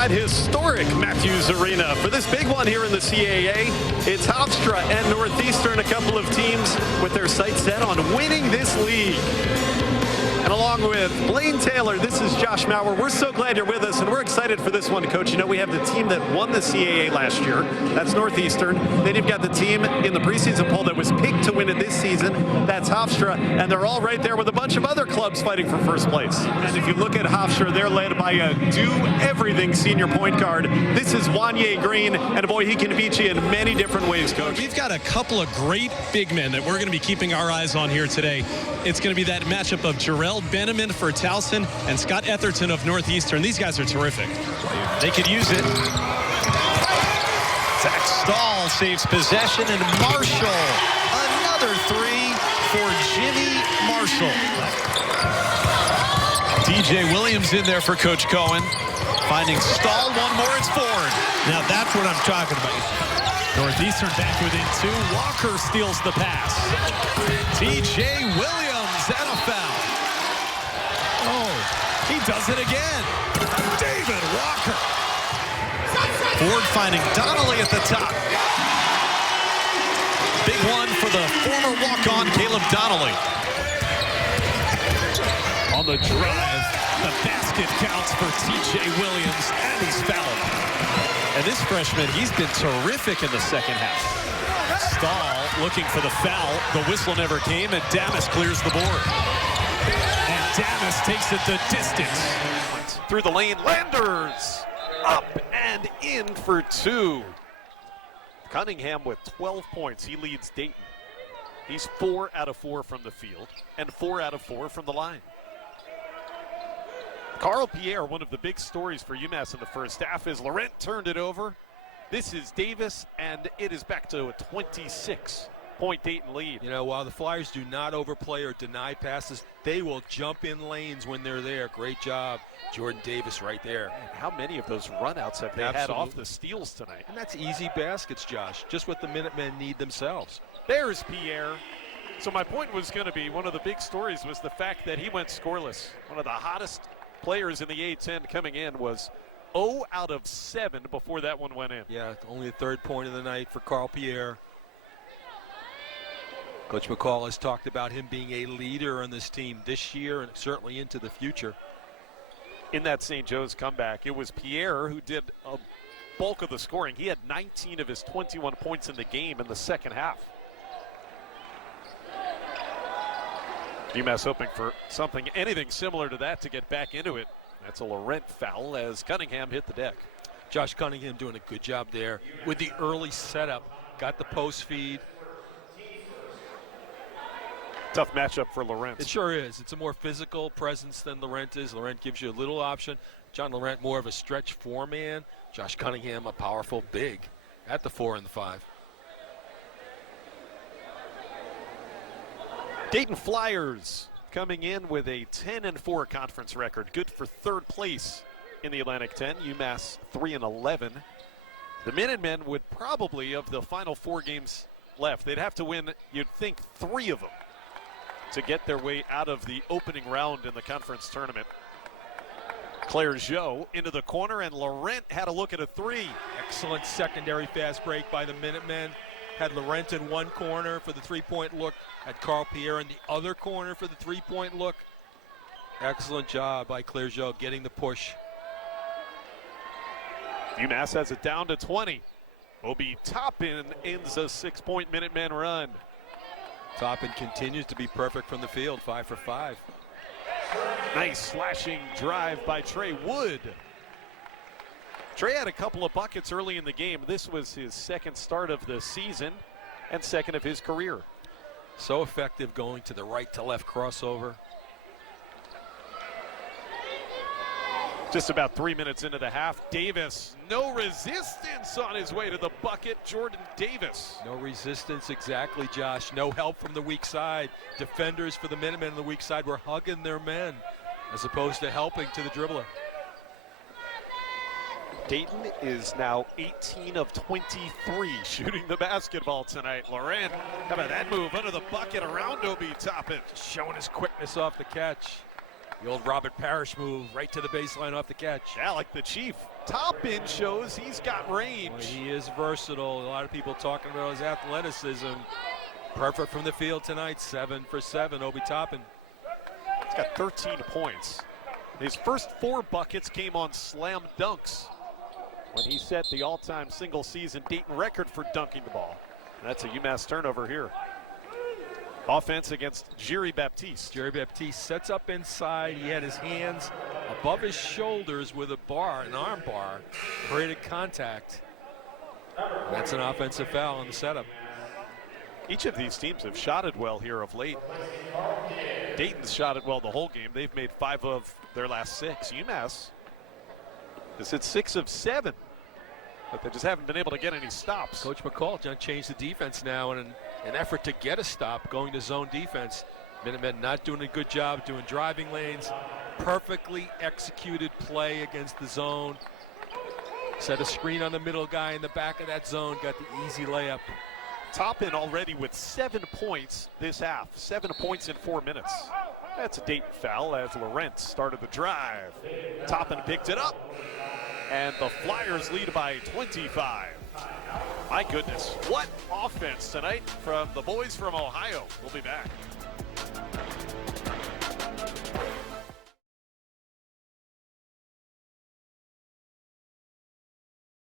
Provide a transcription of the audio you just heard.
inside historic Matthews Arena for this big one here in the CAA. It's Hofstra and Northeastern, a couple of teams with their sights set on winning this league. And along with Blaine Taylor, this is Josh Maurer. We're so glad you're with us, and we're excited for this one, Coach. You know, we have the team that won the CAA last year. That's Northeastern. Then you've got the team in the preseason poll that was picked to win it this season. That's Hofstra, and they're all right there with a bunch of other clubs fighting for first place. And if you look at Hofstra, they're led by a do-everything senior point guard. This is Wanye Green, and boy, he can beat you in many different ways, Coach. We've got a couple of great big men that we're going to be keeping our eyes on here today. It's going to be that matchup of Jarrell Benjamin for Towson and Scott Etherton of Northeastern. These guys are terrific. They could use it. Zach Stahl saves possession, and Marshall, another three for Jimmy Marshall. DJ Williams in there for Coach Cohen. Finding Stahl, one more, it's Ford. Now that's what I'm talking about. Northeastern back within two. Walker steals the pass. TJ Williams and a foul. Oh, he does it again. David Walker. Ford finding Donnelly at the top. Big one for the former walk-on Caleb Donnelly. On the drive, the basket counts for TJ Williams, and he's fouled. And this freshman, he's been terrific in the second half. Stahl looking for the foul. The whistle never came, and Damas clears the board. And Damas takes it the distance. Through the lane, Landers up and in for two. Cunningham with 12 points. He leads Dayton. He's 4 out of 4 from the field and 4 out of 4 from the line. Carl Pierre, one of the big stories for UMass in the first half, is Laurent turned it over. This is Davis, and it is back to a 26-point Dayton lead. You know, while the Flyers do not overplay or deny passes, they will jump in lanes when they're there. Great job, Jordan Davis right there. Man, how many of those runouts have they had off the steals tonight? And that's easy baskets, Josh, just what the Minutemen need themselves. There's Pierre. So my point was going to be, one of the big stories was the fact that he went scoreless. One of the hottest players in the A-10 coming in was 0 out of 7 before that one went in. Yeah, only the third point of the night for Carl Pierre. Coach McCall has talked about him being a leader on this team this year and certainly into the future. In that St. Joe's comeback, it was Pierre who did a bulk of the scoring. He had 19 of his 21 points in the game in the second half. UMass hoping for something, anything similar to that to get back into it. That's a Laurent foul as Cunningham hit the deck. Josh Cunningham doing a good job there with the early setup. Got the post feed. Tough matchup for Laurent. It sure is. It's a more physical presence than Laurent is. Laurent gives you a little option. John Laurent more of a stretch 4-man. Josh Cunningham a powerful big at the 4 and the 5. Dayton Flyers coming in with a 10-4 conference record, good for third place in the Atlantic 10. UMass 3-11. The Minutemen would probably, of the final 4 games left, they'd have to win, you'd think, 3 of them to get their way out of the opening round in the conference tournament. Claire Jo into the corner, and Laurent had a look at a 3. Excellent secondary fast break by the Minutemen. Had Laurent in one corner for the three-point look, had Carl Pierre in the other corner for the three-point look. Excellent job by Claire Jo getting the push. UMass has it down to 20. Obi Toppin ends a 6-point Minutemen run. Toppin continues to be perfect from the field, 5 for 5. Nice slashing drive by Trey Wood. Trey had a couple of buckets early in the game. This was his second start of the season and second of his career. So effective going to the right to left crossover. Just about 3 minutes into the half, Davis, no resistance on his way to the bucket. Jordan Davis. No resistance, exactly, Josh. No help from the weak side. Defenders for the Minutemen on the weak side were hugging their men as opposed to helping to the dribbler. Dayton is now 18 of 23 shooting the basketball tonight. Laurent, how about that move under the bucket around Obi Toppin? Showing his quickness off the catch. The old Robert Parrish move, right to the baseline off the catch. Yeah, like the Chief. Top-in shows he's got range. Well, he is versatile. A lot of people talking about his athleticism. Perfect from the field tonight, 7 for 7, Obi Toppin. He's got 13 points. His first 4 buckets came on slam dunks when he set the all-time single-season Dayton record for dunking the ball. And that's a UMass turnover here. Offense against Jerry Baptiste. Jerry Baptiste sets up inside. He had his hands above his shoulders with a bar, an arm bar, created contact. And that's an offensive foul on the setup. Each of these teams have shot it well here of late. Dayton's shot it well the whole game. They've made 5 of their last 6. UMass has hit 6 of 7, but they just haven't been able to get any stops. Coach McCall changed the defense now in an effort to get a stop, going to zone defense. Minutemen not doing a good job doing driving lanes. Perfectly executed play against the zone. Set a screen on the middle guy in the back of that zone, got the easy layup. Toppin already with 7 points this half. 7 points in 4 minutes. That's a Dayton foul as Laurent started the drive. Toppin picked it up, and the Flyers lead by 25. My goodness, what offense tonight from the boys from Ohio. We'll be back.